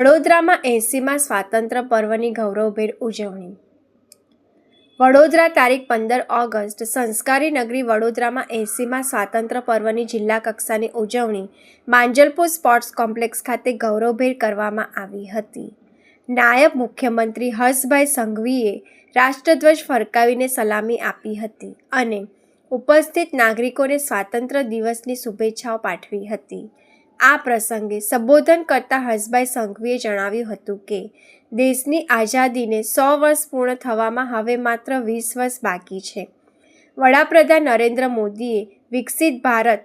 વડોદરામાં 80માં સ્વાતંત્ર્ય પર્વની ગૌરવભેર ઉજવણી. વડોદરા તારીખ 15 ઓગસ્ટ. સંસ્કારી નગરી વડોદરામાં 80માં સ્વાતંત્ર્ય પર્વની જિલ્લા કક્ષાની ઉજવણી માંજલપુર સ્પોર્ટ્સ કોમ્પ્લેક્સ ખાતે ગૌરવભેર કરવામાં આવી હતી. નાયબ મુખ્યમંત્રી હર્ષભાઈ સંઘવીએ રાષ્ટ્રધ્વજ ફરકાવીને સલામી આપી હતી અને ઉપસ્થિત નાગરિકોને સ્વાતંત્ર્ય દિવસની શુભેચ્છાઓ પાઠવી હતી. આ પ્રસંગે સંબોધન કરતા હર્ષભાઈ સંઘવીએ જણાવ્યું હતું કે દેશની આઝાદીને 100 વર્ષ પૂર્ણ થવામાં હવે માત્ર 20 વર્ષ બાકી છે. વડાપ્રધાન નરેન્દ્ર મોદીએ વિકસિત ભારત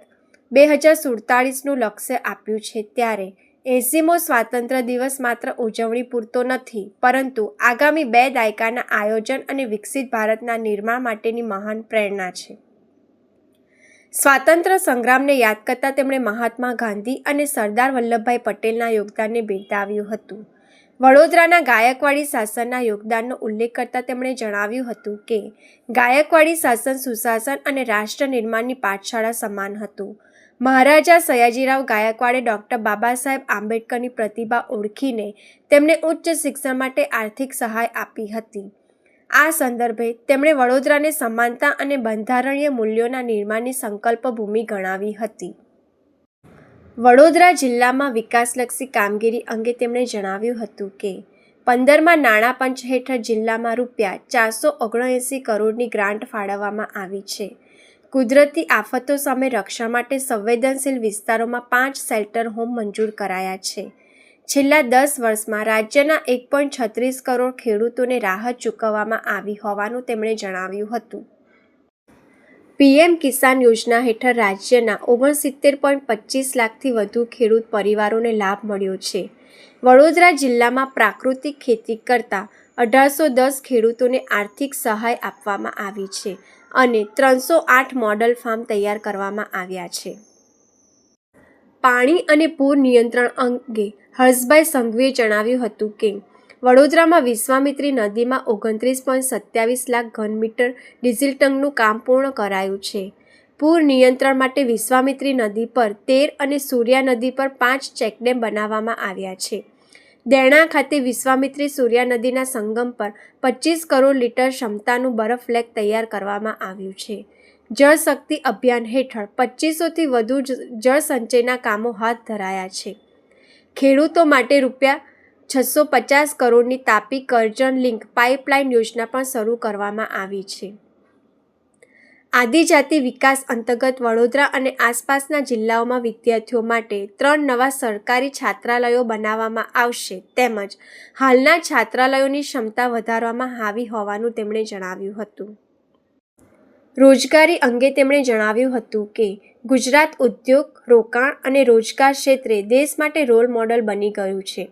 2047નું લક્ષ્ય આપ્યું છે, ત્યારે 80મો સ્વાતંત્ર્ય દિવસ માત્ર ઉજવણી પૂરતો નથી, પરંતુ આગામી 2 દાયકાના આયોજન અને વિકસિત ભારતના નિર્માણ માટેની મહાન પ્રેરણા છે. સ્વાતંત્ર્ય સંગ્રામને યાદ કરતા તેમણે મહાત્મા ગાંધી અને સરદાર વલ્લભભાઈ પટેલના યોગદાનને બિરદાવ્યું હતું. વડોદરાના ગાયકવાડી શાસનના યોગદાનનો ઉલ્લેખ કરતા તેમણે જણાવ્યું હતું કે ગાયકવાડી શાસન સુશાસન અને રાષ્ટ્ર નિર્માણની પાઠશાળા સમાન હતું. મહારાજા સયાજીરાવ ગાયકવાડે ડૉક્ટર બાબા સાહેબ આંબેડકરની પ્રતિભા ઓળખીને તેમને ઉચ્ચ શિક્ષણ માટે આર્થિક સહાય આપી હતી. આ સંદર્ભે તેમણે વડોદરાને સમાનતા અને બંધારણીય મૂલ્યોના નિર્માણની સંકલ્પ ભૂમિ ગણાવી હતી. વડોદરા જિલ્લામાં વિકાસલક્ષી કામગીરી અંગે તેમણે જણાવ્યું હતું કે 15મા નાણાં પંચ હેઠળ જિલ્લામાં ₹479 કરોડની ગ્રાન્ટ ફાળવવામાં આવી છે. કુદરતી આફતો સામે રક્ષણ માટે સંવેદનશીલ વિસ્તારોમાં 5 શેલ્ટર હોમ મંજૂર કરાયા છે. છેલ્લા 10 વર્ષમાં રાજ્યના 1.36 કરોડ ખેડૂતોને રાહત ચૂકવવામાં આવી હોવાનું તેમણે જણાવ્યું હતું. પીએમ કિસાન યોજના હેઠળ રાજ્યના 69.25 લાખથી વધુ ખેડૂત પરિવારોને લાભ મળ્યો છે. વડોદરા જિલ્લામાં પ્રાકૃતિક ખેતી કરતા 1810 ખેડૂતોને આર્થિક સહાય આપવામાં આવી છે અને 308 મોડલ ફાર્મ તૈયાર કરવામાં આવ્યા છે. પાણી અને પૂર નિયંત્રણ અંગે હર્ષભાઈ સંઘવીએ જણાવ્યું હતું કે વડોદરામાં વિશ્વામિત્રી નદીમાં 29.27 લાખ ઘનમીટર ડીઝલ ટેન્કનું કામ પૂર્ણ કરાયું છે. પૂર નિયંત્રણ માટે વિશ્વામિત્રી નદી પર 13 અને સૂર્યા નદી પર 5 ચેકડેમ બનાવવામાં આવ્યા છે. દેરણા ખાતે વિશ્વામિત્રી સૂર્યા નદીના સંગમ પર 25 કરોડ લીટર ક્ષમતાનું બરફ લેક તૈયાર કરવામાં આવ્યું છે. જળ શક્તિ અભિયાન હેઠળ 2500થી વધુ જળ સંચયના કામો હાથ ધરાયા છે. ખેડૂતો માટે ₹650 કરોડની તાપી કરજણ લિંક પાઇપલાઇન યોજના પણ શરૂ કરવામાં આવી છે. આદિજાતિ વિકાસ અંતર્ગત વડોદરા અને આસપાસના જિલ્લાઓમાં વિદ્યાર્થીઓ માટે 3 નવા સરકારી છાત્રાલયો બનાવવામાં આવશે, તેમજ હાલના છાત્રાલયોની ક્ષમતા વધારવામાં આવી હોવાનું તેમણે જણાવ્યું હતું. રોજગારી અંગે તેમણે જણાવ્યું હતું કે ગુજરાત ઉદ્યોગ, રોકાણ અને રોજગાર ક્ષેત્રે દેશ માટે રોલ મોડલ બની ગયું છે.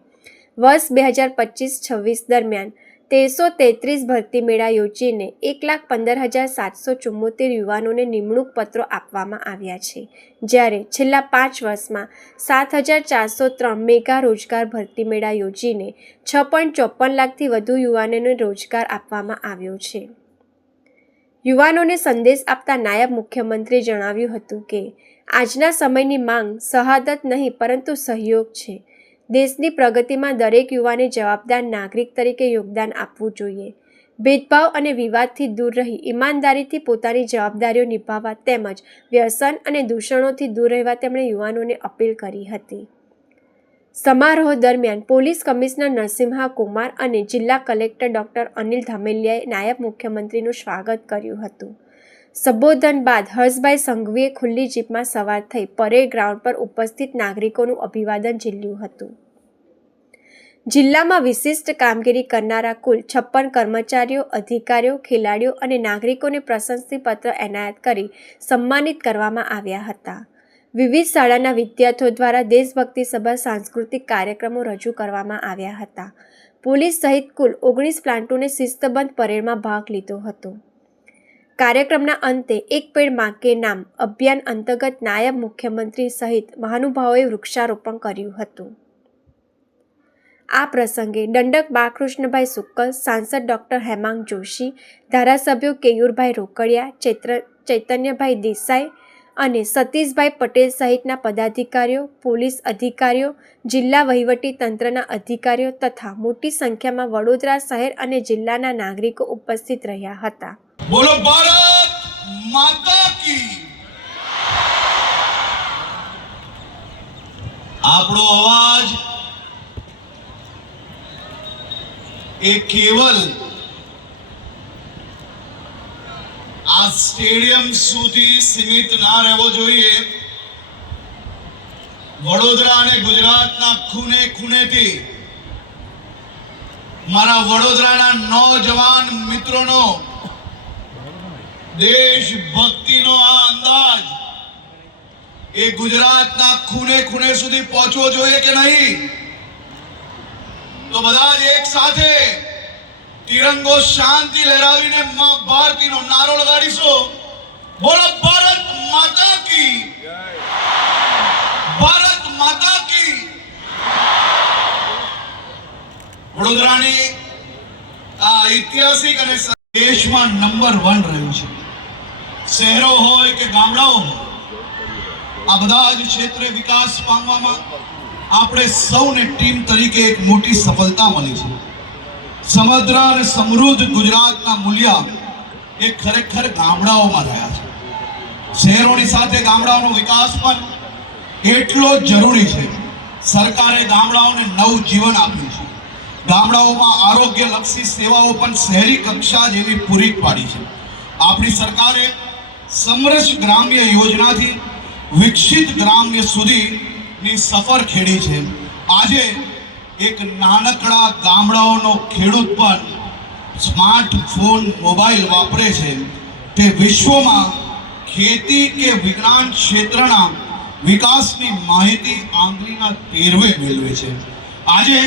વર્ષ 2025-26 દરમિયાન 1333 ભરતી મેળા યોજીને 1,15,774 યુવાનોને નિમણૂક પત્રો આપવામાં આવ્યા છે, જ્યારે છેલ્લા 5 વર્ષમાં 7,403 મેગા રોજગાર ભરતી મેળા યોજીને 6.54 લાખથી વધુ યુવાનોને રોજગાર આપવામાં આવ્યો છે. યુવાનોને સંદેશ આપતા નાયબ મુખ્યમંત્રીએ જણાવ્યું હતું કે આજના સમયની માંગ શહાદત નહીં પરંતુ સહયોગ છે. દેશની પ્રગતિમાં દરેક યુવાને જવાબદાર નાગરિક તરીકે યોગદાન આપવું જોઈએ. ભેદભાવ અને વિવાદથી દૂર રહી ઈમાનદારીથી પોતાની જવાબદારીઓ નિભાવવા તેમજ વ્યસન અને દૂષણોથી દૂર રહેવા તેમણે યુવાનોને અપીલ કરી હતી. સમારોહ દરમિયાન પોલીસ કમિશનર નરસિમ્હા કુમાર અને જિલ્લા કલેક્ટર ડૉક્ટર અનિલ ધામેલિયાએ નાયબ મુખ્યમંત્રીનું સ્વાગત કર્યું હતું. સંબોધન બાદ હર્ષભાઈ સંઘવીએ ખુલ્લી જીપમાં સવાર થઈ પરેડ ગ્રાઉન્ડ પર ઉપસ્થિત નાગરિકોનું અભિવાદન ઝીલ્યું હતું. જિલ્લામાં વિશિષ્ટ કામગીરી કરનારા કુલ 56 કર્મચારીઓ, અધિકારીઓ, ખેલાડીઓ અને નાગરિકોને પ્રશસ્તિપત્ર એનાયત કરી સન્માનિત કરવામાં આવ્યા હતા. વિવિધ શાળાના વિદ્યાર્થીઓ દ્વારા દેશભક્તિસભર સાંસ્કૃતિક કાર્યક્રમો રજૂ કરવામાં આવ્યા હતા. પોલીસ સહિત કુલ 19 પ્લાટૂને શિસ્તબદ્ધ પરેડમાં ભાગ લીધો હતો. કાર્યક્રમના અંતે એક પેડ માં કે નામ અભિયાન અંતર્ગત નાયબ મુખ્યમંત્રી સહિત મહાનુભાવોએ વૃક્ષારોપણ કર્યું હતું. આ પ્રસંગે દંડક બાળકૃષ્ણભાઈ સુક્કલ, સાંસદ ડૉક્ટર હેમાંગ જોશી, ધારાસભ્યો કેયુરભાઈ રોકડિયા, ચૈતન્યભાઈ દેસાઈ, અને સતીશભાઈ પટેલ સહિતના પદાધિકારીઓ, પોલીસ અધિકારીઓ, જિલ્લા વહીવટી તંત્રના અધિકારીઓ તથા મોટી સંખ્યામાં વડોદરા શહેર અને જિલ્લાના નાગરિકો ઉપસ્થિત રહ્યા હતા. બોલો ભારત માતા કી. આપણો અવાજ એ કેવલ આ સ્ટેડિયમ સુધી સીમિત ના રહેવો જોઈએ. વડોદરા અને ગુજરાતના ખૂણે ખૂણેથી મારા વડોદરાના નૌજવાન મિત્રોનો દેશભક્તિનો આ અંદાજ એ ગુજરાતના ખૂણે ખૂણે સુધી પહોંચવો જોઈએ કે નહીં? તો બધા જ એક સાથે તિરંગો શાંતિ લહેરાવીને માં ભારતીનો નારો લગાડીશું. બોલો ભારત માતા કી. ભારત માતા કી. વડોદરાની આ ઐતિહાસિક અને દેશમાં નંબર 1 રહ્યું છે. શહેરો હોય કે ગામડાઓ હોય, આ બધા જ ક્ષેત્રે વિકાસ પામવામાં આપણે સૌને ટીમ તરીકે એક મોટી સફળતા મળી છે. સમગ્ર અને સમૃદ્ધ ગુજરાતના મૂલ્ય એ ખરેખર ગામડાઓમાં રહ્યા છે. શહેરોની સાથે ગામડાઓનો વિકાસ પણ એટલો જ જરૂરી છે. સરકારે ગામડાઓને નવું જીવન આપ્યું છે. ગામડાઓમાં આરોગ્યલક્ષી સેવાઓ પણ શહેરી કક્ષા જેવી પૂરી પાડી છે. આપણી સરકારે સમરસ ગ્રામ્ય યોજનાથી વિકસિત ગ્રામ્ય સુધીની સફર ખેડી છે. આજે એક નાનકડા ગામડાઓનો ખેડૂત પણ સ્માર્ટફોન મોબાઈલ વાપરે છે. તે વિશ્વમાં ખેતી કે વિજ્ઞાન ક્ષેત્રના વિકાસની માહિતી આંગળીના ટેરવે મેળવે છે. આજે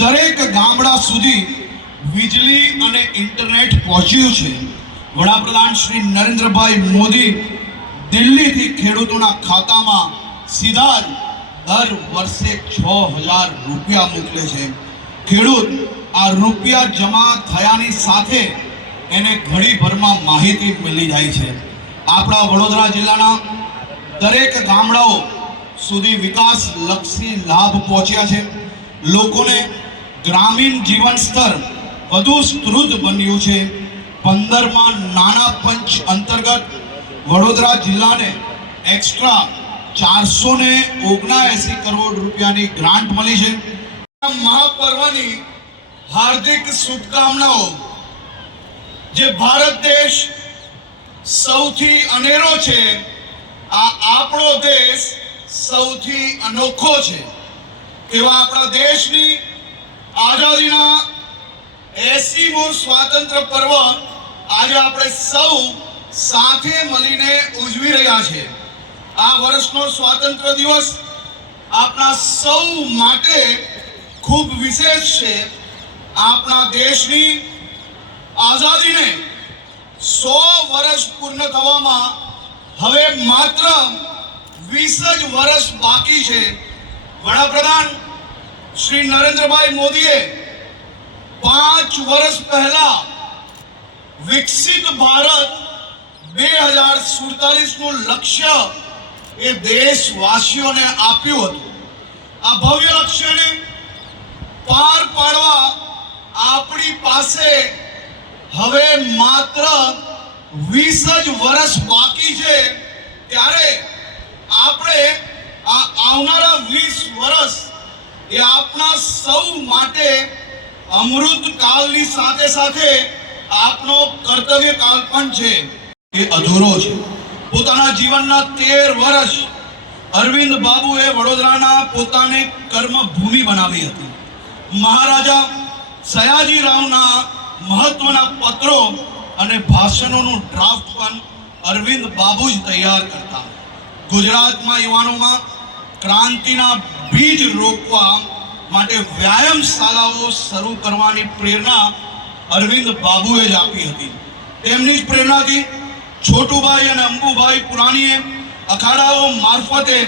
દરેક ગામડા સુધી વીજળી અને ઇન્ટરનેટ પહોંચ્યું છે. વડાપ્રધાન શ્રી નરેન્દ્રભાઈ મોદી દિલ્હીથી ખેડૂતોના ખાતામાં સીધા જ દર વર્ષે 6,000 રૂપિયા મોકલે છે. ખેડૂત આ રૂપિયા જમા થયાની સાથે એને ઘડીભરમાં માહિતી મળી જાય છે. આપણા વડોદરા જિલ્લાના દરેક ગામડાઓ સુધી વિકાસ લક્ષી લાભ પહોંચ્યા છે. લોકોને ગ્રામીણ જીવન સ્તર વધુ સ્તૃત બન્યું છે. 15મા નાણાં પંચ અંતર્ગત વડોદરા જિલ્લાને એક્સ્ટ્રા 479 કરોડ રૂપિયાની ગ્રાન્ટ મળી છે. મહાપર્વની હાર્દિક શુભકામનાઓ. જે ભારત દેશ સૌથી અનેરો છે, આ આપણો દેશ સૌથી અનોખો છે. તેવા આપણા દેશની આઝાદીના 80મો સ્વાતંત્ર્ય પર્વ આજે આપણે સૌ સાથે મળીને ઉજવી રહ્યા છે. આ વર્ષનો સ્વાતંત્ર્ય દિવસ આપણા સૌ માટે ખૂબ વિશેષ છે. આપણા દેશની આઝાદીને 100 વર્ષ પૂર્ણ થવામાં હવે માત્ર 20 જ વર્ષ બાકી છે. વડાપ્રધાન શ્રી નરેન્દ્રભાઈ મોદીએ 5 વર્ષ પહેલા વિકસિત ભારત 2047નું લક્ષ્ય એ દેશવાસીઓને આપ્યું હતું. આ ભવ્ય લક્ષ્યને પાર પાડવા આપણી પાસે હવે માત્ર 20 જ વર્ષ બાકી છે. ત્યારે આપણે આ આવનારા 20 વર્ષ એ આપણા સૌ માટે અમૃત કાળની સાથે સાથે આપનો કર્તવ્ય કાળ પણ છે. એ અધૂરો છે. પોતાના જીવનના 13 વર્ષ અરવિંદ બાબુએ વડોદરાના પોતાને કર્મભૂમિ બનાવી હતી. મહારાજા સયાજીરાવના મહત્વના પત્રો અને ભાષણોનું ડ્રાફ્ટ પણ અરવિંદ બાબુ જ તૈયાર કરતા. ગુજરાતમાં યુવાનોમાં ક્રાંતિના બીજ રોપવા માટે વ્યાયામ શાળાઓ શરૂ કરવાની પ્રેરણા અરવિંદ બાબુએ જ આપી હતી. તેમની જ પ્રેરણાથી છોટુભાઈ અને અંબુભાઈ પુરાણીએ અખાડાઓ મારફતે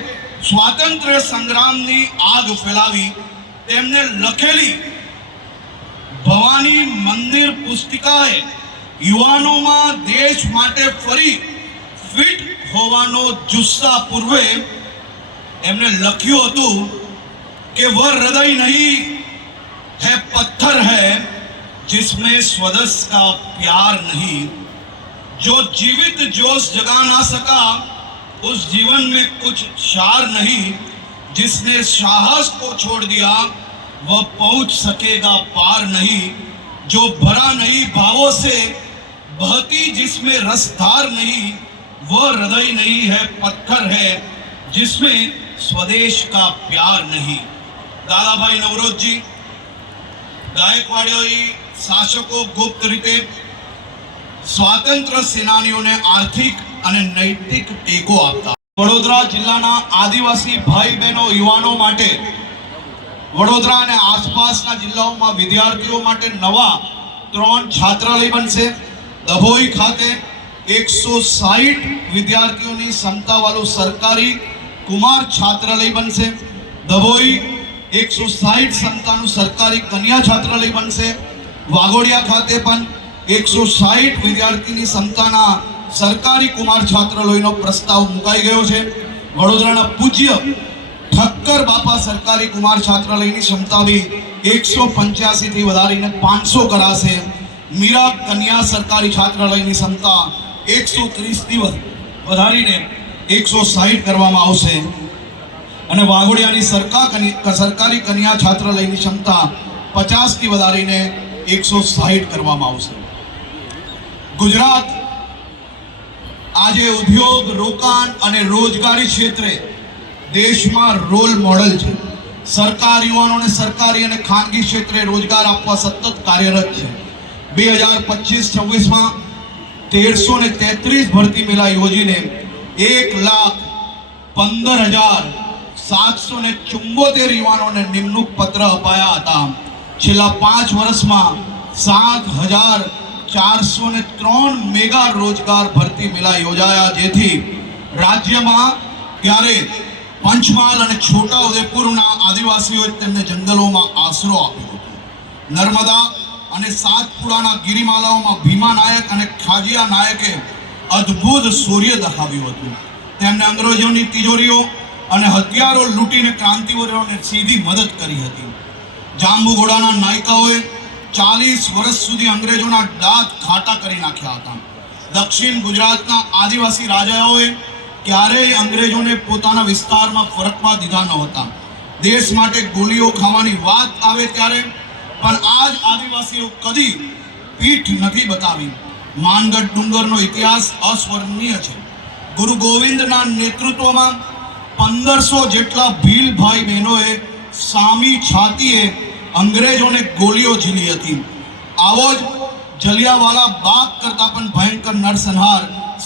સ્વાતંત્ર્ય સંગ્રામની આગ ફેલાવી. તેમને લખેલી ભવાની મંદિર પુસ્તિકાએ યુવાનોમાં દેશ માટે ફરી ફિટ હોવાનો જુસ્સા પૂર્વે એમને લખ્યું હતું कि वह हृदय नहीं है पत्थर है जिसमें स्वदेश का प्यार नहीं, जो जीवित जोश जगा ना सका उस जीवन में कुछ शार नहीं, जिसने साहस को छोड़ दिया वह पहुंच सकेगा पार नहीं, जो भरा नहीं भावों से बहती जिसमें रसधार नहीं, वह हृदय नहीं है पत्थर है जिसमें स्वदेश का प्यार नहीं। દાદાભાઈ નવરોજજી ગાયકવાડી શાસકો ગુપ્ત રીતે સ્વાતંત્ર્ય સેનાનીઓને આર્થિક અને નૈતિક ટેકો આપતા। વડોદરા જિલ્લાના આદિવાસી ભાઈ બહેનો યુવાનો માટે વડોદરા અને આસપાસના જિલ્લાઓમાં વિદ્યાર્થીઓ માટે નવા 3 છાત્રાલય બનશે। દભોઈ ખાતે 160 વિદ્યાર્થીઓની ક્ષમતાવાળું સરકારી કુમાર છાત્રાલય બનશે। દભોઈ 160 ક્ષમતાનું સરકારી કન્યા છાત્રાલય બનશે। વાઘોડિયા ખાતે પણ 160 વિદ્યાર્થીની ક્ષમતાના સરકારી કુમાર છાત્રાલયનો પ્રસ્તાવ મુકાઈ ગયો છે। વડોદરાના પૂજ્ય ઠક્કર બાપા સરકારી કુમાર છાત્રાલયની ક્ષમતા બી 185 થી વધારીને 500 કરાશે। મીરા કન્યા સરકારી છાત્રાલયની ક્ષમતા 130 થી વધારીને 160 કરવામાં આવશે અને વાઘોડિયાની સરકારી કન્યા છાત્રાલયની ક્ષમતા 50 થી વધારીને 160 કરવામાં આવશે। ગુજરાત આજે ઉદ્યોગ રોકાણ અને રોજગારી ક્ષેત્રે દેશમાં રોલ મોડલ છે। સરકાર યુવાનોને સરકારી અને ખાનગી ક્ષેત્રે રોજગાર આપવા સતત કાર્યરત છે। 2025-26માં 1333 ભરતી મેળા યોજીને 1,15,774 યુવાનોને નિમણૂક પત્ર અપાયા હતા। છેલ્લા 5 વર્ષમાં 7,403 મેગા રોજગાર ભરતી મેળા યોજાયા, જેથી રાજ્યમાં ત્યારે પંચમહાલ અને છોટા ઉદેપુરના આદિવાસીઓએ તેમને જંગલોમાં આશરો આપ્યો હતો। નર્મદા અને સાતપુડાના ગિરિમાલાઓમાં ભીમા નાયક અને ખાજિયા નાયકે અદ્ભુત શૌર્ય દેખાવ્યું હતું। તેમને અંગ્રેજોની તિજોરીઓ અને હથિયારો લૂંટીને ક્રાંતિવીરોને સીધી મદદ કરી હતી। જાંબુઘોડાના નાયકોએ 40 વર્ષ સુધી અંગ્રેજોના દાંત ખાટા કરી નાખ્યા હતા। દક્ષિણ ગુજરાતના આદિવાસી રાજાઓએ ક્યારેય અંગ્રેજોને પોતાના વિસ્તારમાં ફરકવા દીધા ન હતા। દેશ માટે ગોળીઓ ખાવાની વાત આવે ત્યારે પણ આજ આદિવાસીઓ કદી પીઠ નથી બતાવી। માનગઢ ડુંગરનો ઇતિહાસ અસ્મરણીય છે। ગુરુ ગોવિંદના નેતૃત્વમાં 1500 જેટલા ભીલ ભાઈ બહેનોએ સામી છાતીએ અંગ્રેજોને ગોળીઓ ઝીલી હતી। આવો જ જલિયાવાલા બાગ કરતા પણ ભયંકર નરસંહાર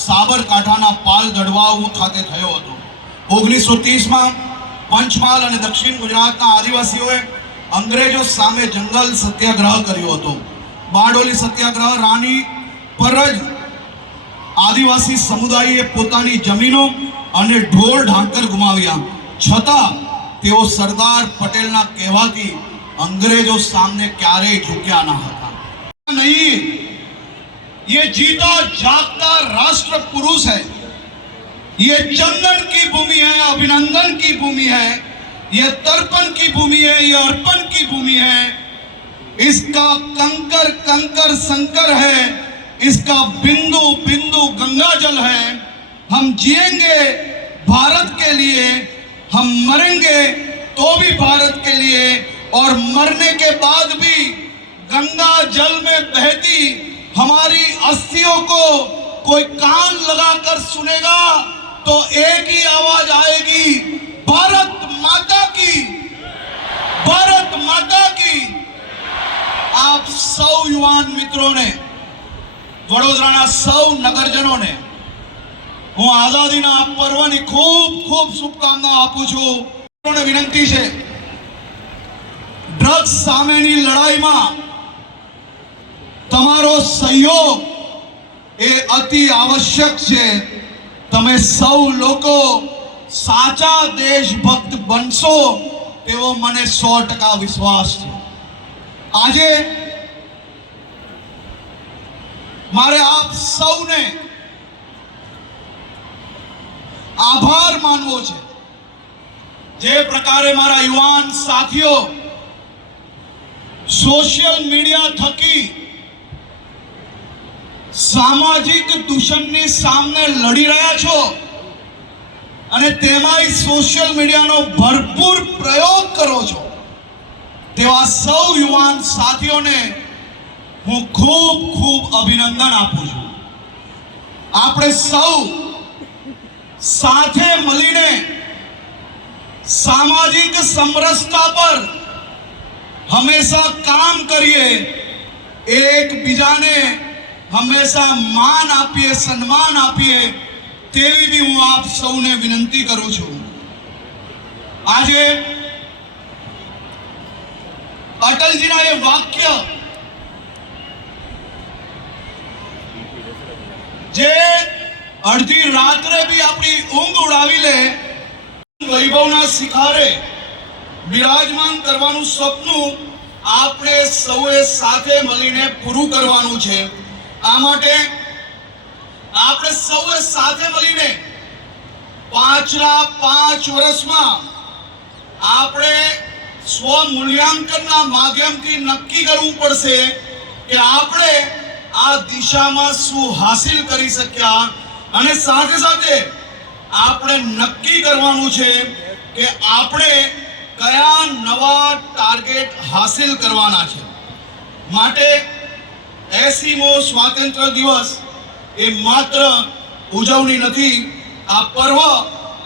સાબરકાંઠાના પાલ દડવાઓ ખાતે થયો હતો। 1930માં પંચમહાલ અને દક્ષિણ ગુજરાતના આદિવાસીઓએ અંગ્રેજો સામે જંગલ સત્યાગ્રહ કર્યો હતો। બારડોલી સત્યાગ્રહ રાની પર જ આદિવાસી સમુદાયે પોતાની જમીનો અને ઢોર ઢાંકર ગુમાવ્યા, છતાં તેઓ સરદાર પટેલના કહેવાથી અંગ્રેજો સામે ક્યારેય ઝૂક્યા ન હતા। નહીં, ये जीता जागता राष्ट्र पुरुष है। ये चंदन की भूमि है, अभिनंदन की भूमि है, ये तर्पण की भूमि है, ये अर्पण की भूमि है। इसका कंकर कंकर शंकर है, इसका बिंदु बिंदु गंगा जल है। हम जिएंगे भारत के लिए, हम मरेंगे तो भी भारत के लिए, और मरने के बाद भी गंगा जल में बहती हमारी अस्थियों को कोई कान लगाकर सुनेगा तो एक ही आवाज आएगी, भारत माता की, भारत माता की। आप सौ युवान मित्रों ने, વડોદરાના સૌ નગરજનોને હું આઝાદીના પર્વની ખૂબ ખૂબ શુભકામનાઓ આપું છું। વિનંતી છે, ડ્રગ્સ સામેની લડાઈમાં તમારો સહયોગ એ અતિ આવશ્યક છે। તમે સૌ લોકો સાચા દેશભક્ત બનશો તેવો મને 100% વિશ્વાસ છે। આજે મારે આપ સૌને આભાર માનવો છે. જે પ્રકારે મારા યુવાન સાથીઓ સોશિયલ મીડિયા થકી સામાજિક દૂષણની સામે લડી રહ્યા છો અને તેમાંય સોશિયલ મીડિયાનો ભરપૂર પ્રયોગ કરો છો, તેવા સૌ યુવાન સાથીઓને હું ખૂબ ખૂબ અભિનંદન આપું છું. આપણે સૌ સાથે મળીને સામાજિક સમરસતા પર હંમેશા કામ કરીએ, એકબીજાને હંમેશા માન આપીએ, સન્માન આપીએ, તેવી બી હું આપ સૌને વિનંતી કરું છું. આજે અટલજીના એ વાક્ય જે અડધી રાત્રે બી આપણી ઊંઘ ઉડાવી લે, વૈભવના શિખરે બિરાજમાન કરવાનું સપનું આપણે સૌએ સાથે મળીને પૂરું કરવાનું છે. આ માટે આપણે સૌએ સાથે મળીને પાછલા 5 વર્ષમાં આપણે સ્વ મૂલ્યાંકનના માધ્યમથી નક્કી કરવું પડશે કે આપણે આ દિશામાં શું હાસિલ કરી શક્યા, અને સાથે સાથે આપણે નક્કી કરવાનું છે કે આપણે કયા નવા ટાર્ગેટ હાસિલ કરવાના છે. માટે 80મો સ્વાતંત્ર્ય દિવસ એ માત્ર ઉજવણી નથી, આ પર્વ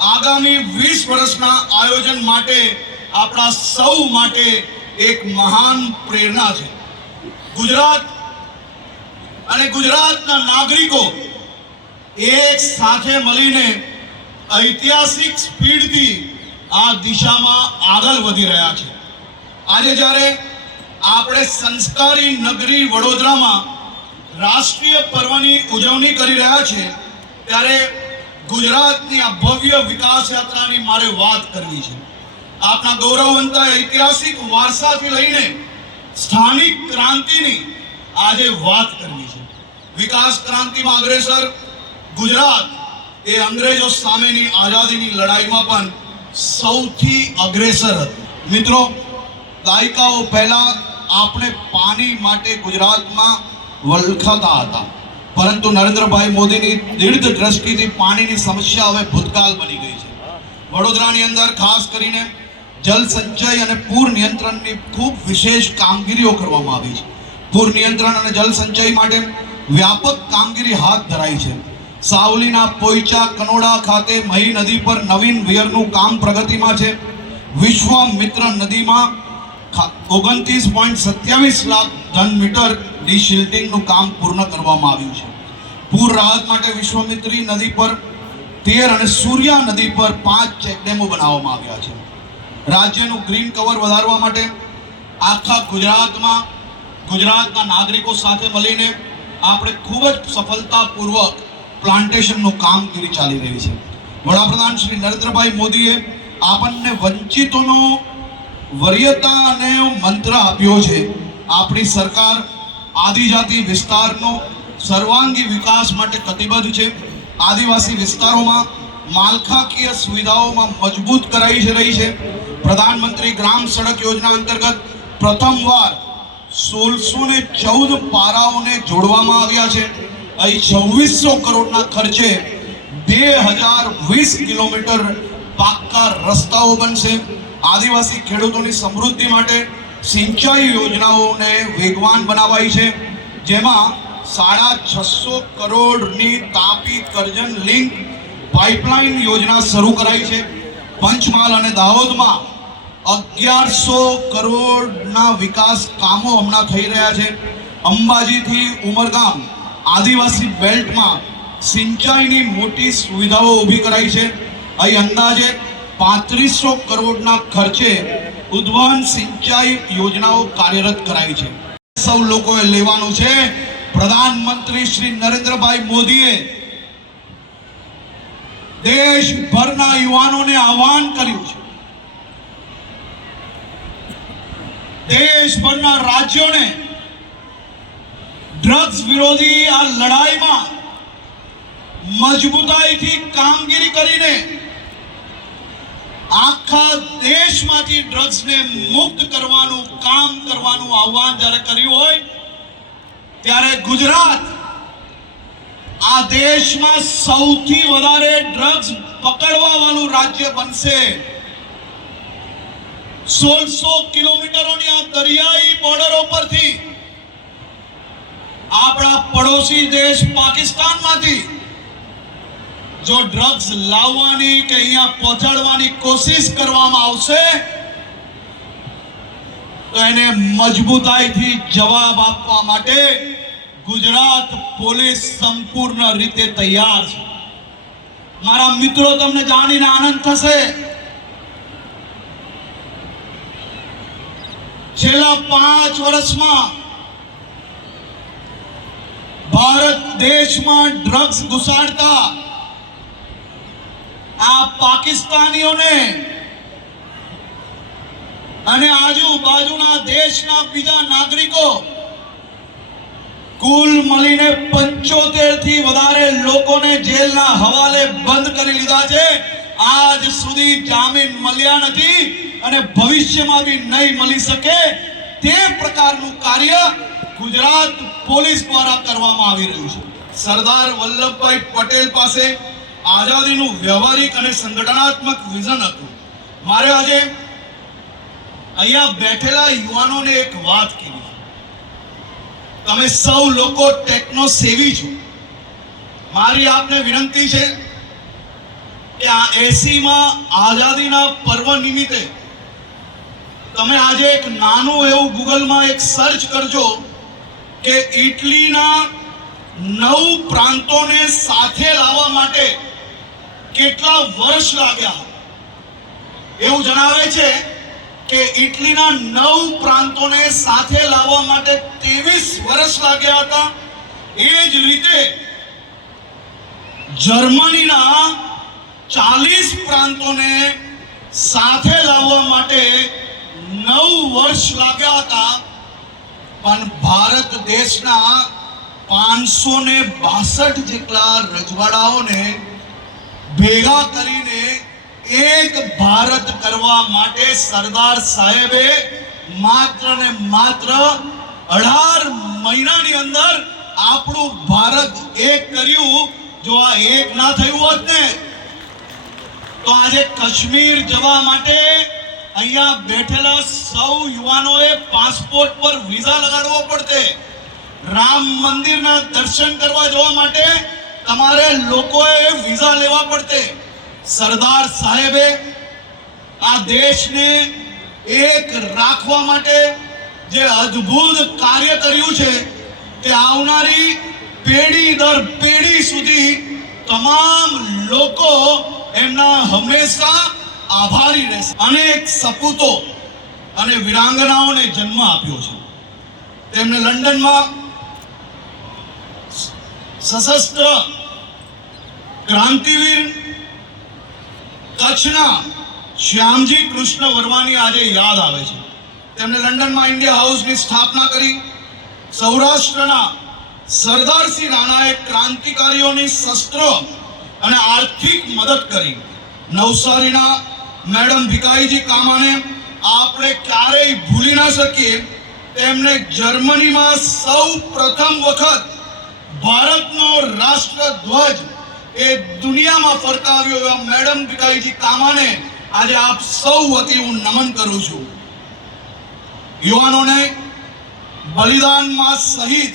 આગામી 20 વર્ષના આયોજન માટે આપણા સૌ માટે એક મહાન પ્રેરણા છે. ગુજરાત અને ગુજરાતના નાગરિકો એક સાથે મળીને ઐતિહાસિક સ્પીડથી આ દિશામાં આગળ વધી રહ્યા છે. આજે જ્યારે આપણે સંસ્કારી નગરી વડોદરામાં રાષ્ટ્રીય પર્વની ઉજવણી કરી રહ્યા છે, ત્યારે ગુજરાતની આ ભવ્ય વિકાસ યાત્રાની મારે વાત કરવી છે. આપણા ગૌરવવંતા ઐતિહાસિક વારસાથી લઈને સ્થાનિક ક્રાંતિની આજે વાત કરવી છે. વિકાસ ક્રાંતિમાં અગ્રેસર ગુજરાત એ અંગ્રેજો સામેની આઝાદીની લડાઈમાં પણ સૌથી અગ્રેસર હતું. મિત્રો, દાયકાઓ પહેલા આપણે પાણી માટે ગુજરાતમાં વલખાતા હતા, પરંતુ નરેન્દ્રભાઈ મોદીની દીર્ઘ દ્રષ્ટિથી પાણીની સમસ્યા હવે ભૂતકાળ બની ગઈ છે. વડોદરાની અંદર ખાસ કરીને જલ સંચય અને પૂર નિયંત્રણની ખૂબ વિશેષ કામગીરીઓ કરવામાં આવી છે. પૂર નિયંત્રણ અને જલ સંચય માટે વ્યાપક કામગીરી હાથ ધરાઈ છે. સાવલીના પોઈચા કનોડા ખાતે મહી નદી પર નવીન વિયરનું કામ પ્રગતિમાં છે. વિશ્વામિત્ર નદીમાં 29.27 લાખ ઘન મીટર ડિશિલ્ટિંગનું કામ પૂર્ણ કરવામાં આવ્યું છે. પૂર રાહત માટે વિશ્વામિત્રી નદી પર 13 અને સૂર્યા નદી પર 5 ચેકડેમો બનાવવામાં આવ્યા છે. રાજ્યનું ગ્રીન કવર વધારવા માટે આખા ગુજરાતમાં ગુજરાતના નાગરિકો સાથે મળીને આપણે ખૂબ જ સફળતાપૂર્વક પ્લાન્ટેશનનું કામગીરી ચાલી રહી છે. વડાપ્રધાન શ્રી નરેન્દ્રભાઈ મોદીએ આપણને વંચિતોનો વરીયતા અને મંત્ર આપ્યો છે. આપણી સરકાર આદિજાતિ વિસ્તારનો સર્વાંગી વિકાસ માટે કટિબદ્ધ છે. આદિવાસી વિસ્તારોમાં માળખાકીય સુવિધાઓમાં મજબૂત કરાઈ રહી છે. પ્રધાનમંત્રી ગ્રામ સડક યોજના અંતર્ગત પ્રથમવાર 1614 પારાઓને જોડવામાં આવ્યા છે. અહીં 2600 કરોડના ખર્ચે 2020 કિલોમીટર પાક્કા રસ્તાઓ બનશે. આદિવાસી ખેડૂતોની સમૃદ્ધિ માટે સિંચાઈ યોજનાઓને વેગવાન બનાવાઈ છે, જેમાં 650 કરોડની તાપી કરજણ લિંક પાઇપલાઇન યોજના શરૂ કરાઈ છે. પંચમહાલ અને દાહોદમાં 1100 કરોડના વિકાસ કામો હમણાં થઈ રહ્યા છે. અંબાજીથી ઉમરગામ આદિવાસી બેલ્ટમાં સિંચાઈની મોટી સુવિધાઓ ઊભી કરાઈ છે. અહીં અંદાજે 3500 કરોડના ખર્ચે ઉદ્વહન સિંચાઈ યોજનાઓ કાર્યરત કરાઈ છે. સૌ લોકોએ લેવાનું છે. પ્રધાનમંત્રી શ્રી નરેન્દ્રભાઈ મોદીએ દેશભરના યુવાનોને આહ્વાન કર્યું છે, દેશભરના રાજ્યોને ડ્રગ્સ વિરોધી આ લડાઈમાં મજબૂતાઈથી કામગીરી કરીને આખા દેશમાંથી ડ્રગ્સને મુક્ત કરવાનું કામ કરવાનું આહ્વાન જ્યારે કર્યું હોય ત્યારે ગુજરાત આ દેશમાં સૌથી વધારે ડ્રગ્સ પકડવા વાળું રાજ્ય બનશે. 1600 કિલોમીટરોની આ દરિયાઈ બોર્ડરો પરથી આપણા પડોશી દેશ પાકિસ્તાનમાંથી જો ડ્રગ્સ લાવવાની કે અહીંયા પહોંચાડવાની કોશિશ કરવામાં આવશે તો એને મજબૂતાઈથી જવાબ આપવા માટે ગુજરાત પોલીસ સંપૂર્ણ રીતે તૈયાર છે. મારા મિત્રો, તમને જાણીને આનંદ થશે, છેલ્લા 5 વર્ષમાં ભારત દેશમાં ડ્રગ્સ ઘુસાડતા આ પાકિસ્તાનીઓને અને આજુબાજુના દેશના બીજા નાગરિકો કુલ મળીને 75 થી વધારે લોકોને જેલના હવાલે બંધ કરી લીધા છે. આજ સુધી જામીન મળ્યા નથી અને ભવિષ્યમાં બી નહીં મળી શકે તે પ્રકારનું કાર્ય ગુજરાત પોલીસ દ્વારા કરવામાં આવી રહ્યું છે. સરદાર વલ્લભભાઈ પટેલ પાસે આઝાદીનું વ્યવહારિક અને સંગઠનાત્મક વિઝન હતું. મારે આજે અહીંયા બેઠેલા યુવાનોને એક વાત કહેવી છે. તમે સૌ લોકો ટેકનો સેવી છો. મારી આપને વિનંતી છે કે આ 80માં આઝાદીના પર્વ નિમિત્તે તમે આજે એક નાનું એવું ગૂગલમાં એક સર્ચ કરજો કે ઇટલીના 9 પ્રાંતોને સાથે લાવવા માટે કેટલા વર્ષ લાગ્યા. એવું જણાવે છે કે ઇટલીના 9 પ્રાંતોને સાથે લાવવા માટે 23 વર્ષ લાગ્યા હતા. એ જ રીતે જર્મનીના 40 પ્રાંતોને સાથે લાવવા માટે 9 વર્ષ લાગ્યા હતા. પણ ભારત દેશના 562 જેટલા રજવાડાઓને ભેગા કરીને એક ભારત કરવા માટે સરદાર સાહેબે માત્ર ને માત્ર 18 મહિનાની અંદર આપણું ભારત એક કર્યું. જો આ એક ના થયું હોત ને તો આજે કાશ્મીર જવા માટે અહીંયા બેઠેલા સૌ યુવાનોએ પાસપોર્ટ પર વિઝા લગાડવો પડતે. રામ મંદિરના દર્શન કરવા જવા માટે તમારે લોકોએ વિઝા લેવા પડતે. સરદાર સાહેબે આ દેશને એક રાખવા માટે જે અદ્ભુત કાર્ય કર્યું છે તે આવનારી પેઢી દર પેઢી સુધી તમામ લોકો એમના હંમેશા આભારી રહેશે. અનેક સપૂતો અને વીરાંગનાઓને જન્મ આપ્યો છે. તેમને લંડનમાં સશસ્ત્ર ક્રાંતિવીર કચ્છના શ્યામજી કૃષ્ણ વર્માની આજે યાદ આવે છે. તેમણે લંડનમાં ઇન્ડિયા હાઉસની સ્થાપના કરી. સૌરાષ્ટ્રના સરદારસિંહ રાણાએ ક્રાંતિકારીઓની શસ્ત્ર અને આર્થિક મદદ કરી. નવસારીના મેડમ ભીખાઈજી કામાને આપણે ક્યારેય ભૂલી ના શકીએ. તેમણે જર્મનીમાં સૌ પ્રથમ વખત ભારતનો રાષ્ટ્રધ્વજ એ દુનિયામાં ફરકાવ્યો. એવા મેડમ ભીખાઈજી કામાને આજે આપ સૌ વતી હું નમન કરું છું. યુવાનોને બલિદાનમાં શહીદ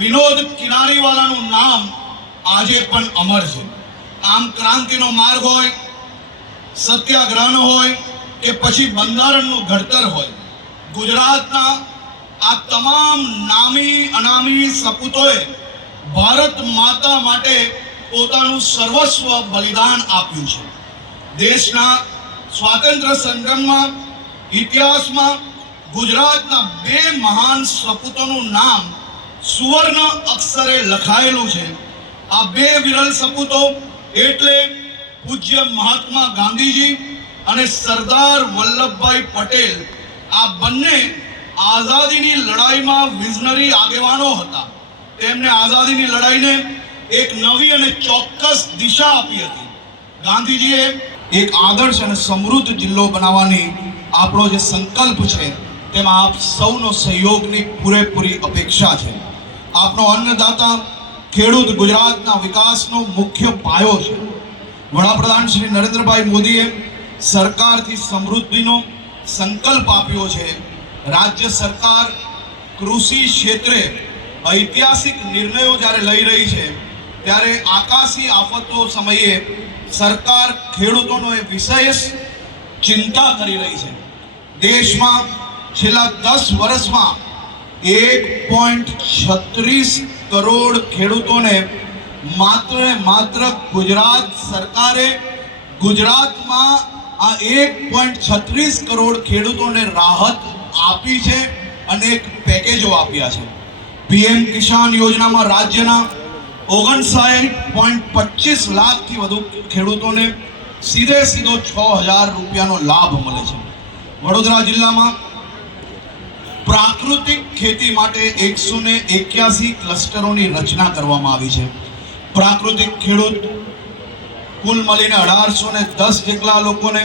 વિનોદ કિનારીવાલાનું નામ આજે પણ અમર છે. આમ ક્રાંતિનો માર્ગ હોય, સત્યાગ્રહનો હોય કે પછી બંધારણનું ઘડતર હોય, ગુજરાતના આ તમામ નામી અનામી સપૂતોએ ભારત માતા માટે પોતાનું સર્વસ્વ બલિદાન આપ્યું છે. દેશના સ્વાતંત્ર્ય સંગ્રામમાં ઇતિહાસમાં ગુજરાતના 2 મહાન સપૂતોનું નામ સુવર્ણ અક્ષરે લખાયેલું છે. આ 2 વિરલ સપૂતો એટલે પૂજ્ય મહાત્મા ગાંધીજી અને સરદાર વલ્લભભાઈ પટેલ. આ બંને આઝાદીની લડાઈમાં વિઝનરી આગેવાનો હતા. તેમને આઝાદીની લડાઈને એક નવી અને ચોક્કસ દિશા આપી હતી. ગાંધીજીએ એક આદર્શ અને સમૃદ્ધ જિલ્લો બનાવવાની આપણો જે સંકલ્પ છે તેમાં આપ સૌનો સહયોગની પૂરેપૂરી અપેક્ષા છે. આપનો અન્નદાતા ખેડૂત ગુજરાતના વિકાસનો મુખ્ય પાયો છે. વડાપ્રધાન શ્રી નરેન્દ્રભાઈ મોદીએ સરકારથી સમૃદ્ધિનો સંકલ્પ આપ્યો છે. રાજ્ય સરકાર કૃષિ ક્ષેત્રે ઐતિહાસિક નિર્ણયો જ્યારે લઈ રહી છે ત્યારે આકાશી આફતો સમયે સરકાર ખેડૂતોનો એ વિશેષ ચિંતા કરી રહી છે. દેશમાં છેલ્લા 10 વર્ષમાં 1.36 કરોડ ખેડૂતોને માત્ર ગુજરાત સરકારે ગુજરાતમાં આ 1.36 કરોડ ખેડૂતોને રાહત આપી છે. અનેક પેકેજો આપ્યા છે. પીએમ કિસાન યોજનામાં રાજ્યના 59.25 લાખથી વધુ ખેડૂતોને સીધો 6,000 રૂપિયાનો લાભ મળે છે. વડોદરા જિલ્લામાં પ્રાકૃતિક ખેતી માટે 181 ક્લસ્ટરોની રચના કરવામાં આવી છે. પ્રાકૃતિક ખેડૂત કુલ મળીને 1810 જેટલા લોકોને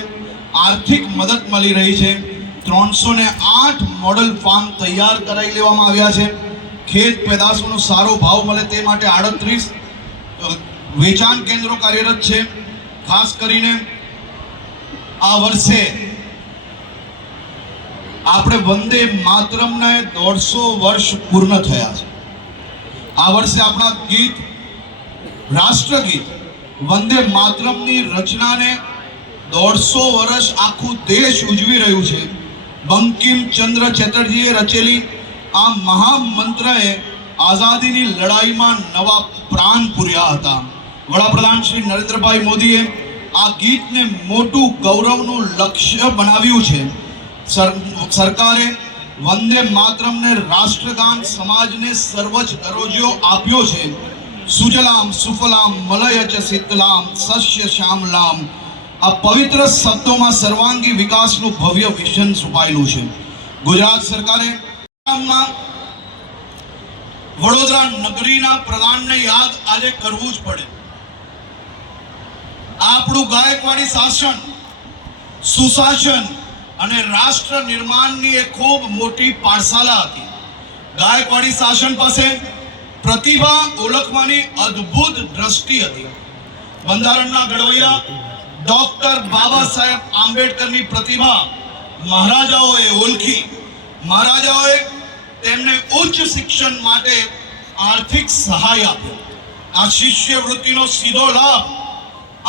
આર્થિક મદદ મળી રહી છે. 308 મોડલ ફાર્મ તૈયાર કરાવી લેવામાં આવ્યા છે. ખેત પેદાશોનો સારો ભાવ મળે તે માટે 38 વેચાણ કેન્દ્રો કાર્યરત છે. ખાસ કરીને આ વર્ષે આપણે વંદે માતરમને 150 વર્ષ પૂર્ણ થયા છે. આ વર્ષે આપણા ગીત રાષ્ટ્રગીત વંદે માતરમની રચનાને 150 વર્ષ આખું દેશ ઉજવી રહ્યું છે. બંકિમ ચંદ્ર ચેટર્જીએ રચેલી આ મહામંત્રએ આઝાદીની લડાઈમાં નવા પ્રાણ પૂર્યા હતા. વડાપ્રધાન શ્રી નરેન્દ્રભાઈ મોદીએ આ ગીતને મોટું ગૌરવનું લક્ષ્ય બનાવ્યું છે. સરકારે વંદે માતરમને રાષ્ટ્રગાન સમાજને સર્વોચ્ચ દરજ્જો આપ્યો છે. સુજલામ સુફલામ મલયચ શીતલામ સસ્ય શ્યામલામ આ પવિત્ર શબ્દોમાં સર્વાંગી વિકાસનું ભવ્ય વિઝન છુપાયેલું છે. ગુજરાત સરકારે વડોદરા નગરીના પ્રધાનને યાદ આજે કરવું જ પડે. આપણું ગાયકવાડી શાસન, સુશાસન અને રાષ્ટ્ર નિર્માણની એક ખૂબ મોટી પાઠશાલા હતી. ગાયકવાડી શાસન પાસે પ્રતિભા ઓળખવાની અદ્ભુત દ્રષ્ટિ હતી. બંધારણના ઘડવૈયા ડોક્ટર બાબા સાહેબ આંબેડકરની પ્રતિભા મહારાજાઓએ ઓળખી. મહારાજાઓએ તેમને ઉચ્ચ શિક્ષણ માટે આર્થિક સહાય આપ્યો. આ શિષ્યવૃત્તિનો સીધો લાભ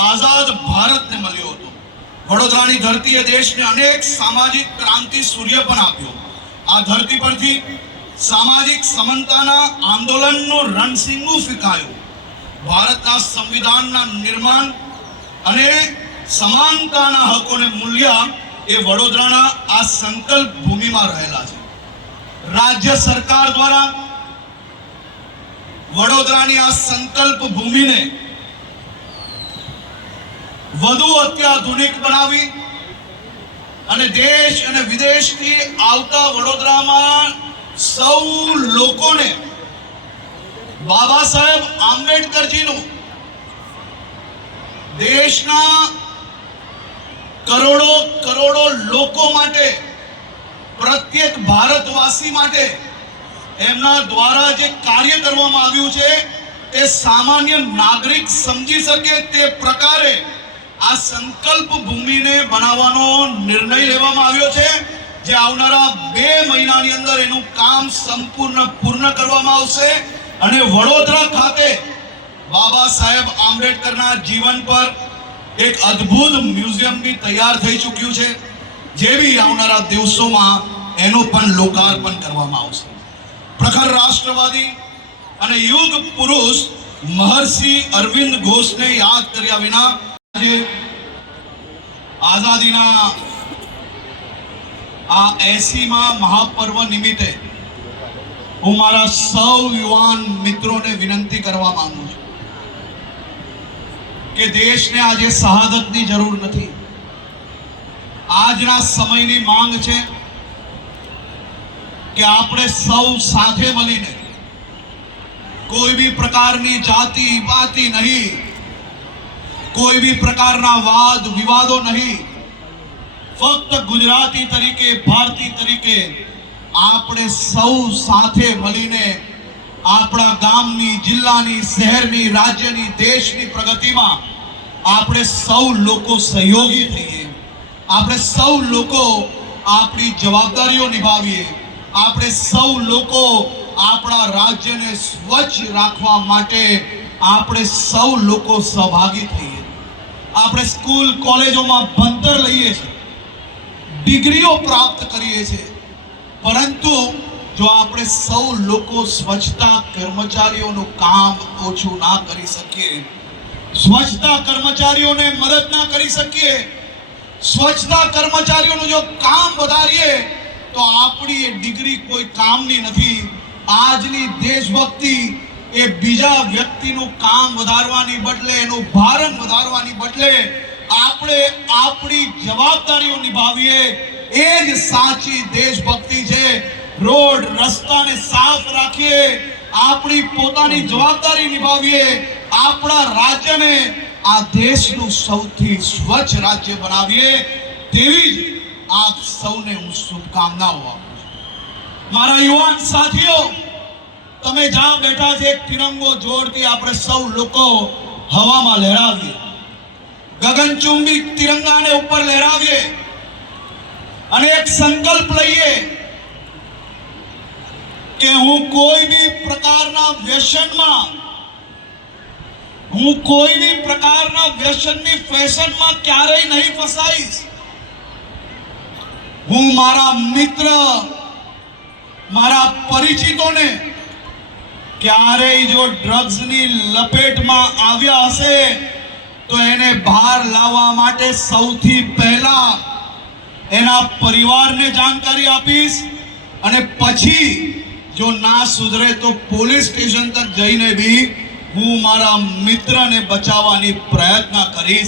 આઝાદ ભારતને મળ્યો હતો. વડોદરાની ધરતીએ દેશને અનેક સામાજિક ક્રાંતિ સૂર્ય પણ આપ્યો. આ ધરતી પરથી સામાજિક સમાનતાના આંદોલનનું રણસિંગું ફૂંકાયું. ભારતના સંવિધાનના નિર્માણ અને સમાનતાના હકોને મૂલ્ય એ વડોદરાના આ સંકલ્પ ભૂમિમાં રહેલા છે. રાજ્ય સરકાર દ્વારા વડોદરાની આ સંકલ્પ ભૂમિને વધુ અત્યાધુનિક બનાવી અને દેશ અને વિદેશથી આવતા વડોદરામાં સૌ લોકોને બાબા સાહેબ આંબેડકરજીનું દેશના કરોડો લોકો માટે, પ્રત્યેક ભારતવાસી માટે એમના દ્વારા જે કાર્ય કરવામાં આવ્યું છે તે સામાન્ય નાગરિક સમજી શકે તે પ્રકારે આ સંકલ્પ ભૂમિને બનાવવાનો નિર્ણય લેવામાં આવ્યો છે. જે આવનારા 2 મહિનાની અંદર એનું કામ પૂર્ણ કરવામાં આવશે અને વડોદરા ખાતે બાબા સાહેબ આંબેડકરના જીવન પર એક અદ્ભુત મ્યુઝિયમ બી તૈયાર થઈ ચૂક્યું છે. જે બી આવનારા દિવસોમાં એનું પણ લોકાર્પણ કરવામાં આવશે. પ્રખર રાષ્ટ્રવાદી અને યુગ પુરુષ મહર્ષિ અરવિંદ ઘોષને યાદ કર્યા વિના આજે આઝાદીના આ 80મા મહાપર્વ નિમિત્તે હું મારા સૌ યુવાન મિત્રોને વિનંતી કરવા માંગુ છું કે દેશને આજે શહાદતની જરૂર નથી. આજના સમયની માંગ છે કે આપણે સૌ સાથે મળીને કોઈ બી પ્રકારની જાતિ પાતિ નહીં, કોઈ બી પ્રકારના વાદ વિવાદો નહીં. ફક્ત ગુજરાતી તરીકે, ભારતીય તરીકે આપણે સૌ સાથે મળીને આપણા ગામની, જિલ્લાની, શહેરની, રાજ્યની, દેશની પ્રગતિમાં આપણે સૌ લોકો સહયોગી થઈએ. આપણે સૌ લોકો આપણી જવાબદારીઓ નિભાવીએ. આપણે સૌ લોકો આપણા રાજ્યને સ્વચ્છ રાખવા માટે આપણે સૌ લોકો સહભાગી થઈએ. આપણે સ્કૂલ કોલેજોમાં ભણતર લઈએ છીએ, ડિગ્રીઓ પ્રાપ્ત કરીએ છીએ, પરંતુ જો આપણે સૌ લોકો સ્વચ્છતા કર્મચારીઓનું કામ ઓછું ના કરી શકીએ, સ્વચ્છતા કર્મચારીઓને મદદ ના કરી શકીએ, સ્વચ્છતા કર્મચારીઓનું જો કામ વધારીએ તો આપણી એ ડિગ્રી કોઈ કામની નથી. આજની દેશભક્તિ એ બીજા વ્યક્તિનું કામ વધારવાની બદલે, એનું ભારણ વધારવાની બદલે આપણે આપણી જવાબદારીઓ નિભાવીએ, એ જ સાચી દેશભક્તિ છે. રોડ રસ્તાને સાફ રાખીએ, આપણી પોતાની જવાબદારી નિભાવીએ, આપણા રાજ્યને આ દેશનું સૌથી સ્વચ્છ રાજ્ય બનાવીએ, તેવી જ આપ સૌને હું શુભકામનાઓ આપું છું. મારા યુવાન સાથીઓ, તમે જ્યાં બેઠા છે, એક તિરંગો જોરથી આપણે સૌ લોકો હવામાં લહેરાવીએ, ગગનચુંબી તિરંગાને ઉપર લહેરાવીએ અને એક સંકલ્પ લઈએ કે હું કોઈ બી પ્રકારના વ્યસનમાં, હું કોઈ બી પ્રકારના વ્યસનની ફેશનમાં ક્યારેય નહીં ફસાઈશ. હું મારા મિત્ર, મારા પરિચિતોને ક્યારેય જો ડ્રગ્સની લપેટમાં આવ્યા હશે તો એને બહાર લાવવા માટે સૌથી પહેલા એના પરિવારને જાણકારી આપીશ, અને પછી જો ના સુધરે તો પોલીસ સ્ટેશન તક જઈને બી હું મારા મિત્રને બચાવવાની પ્રયત્ન કરીશ.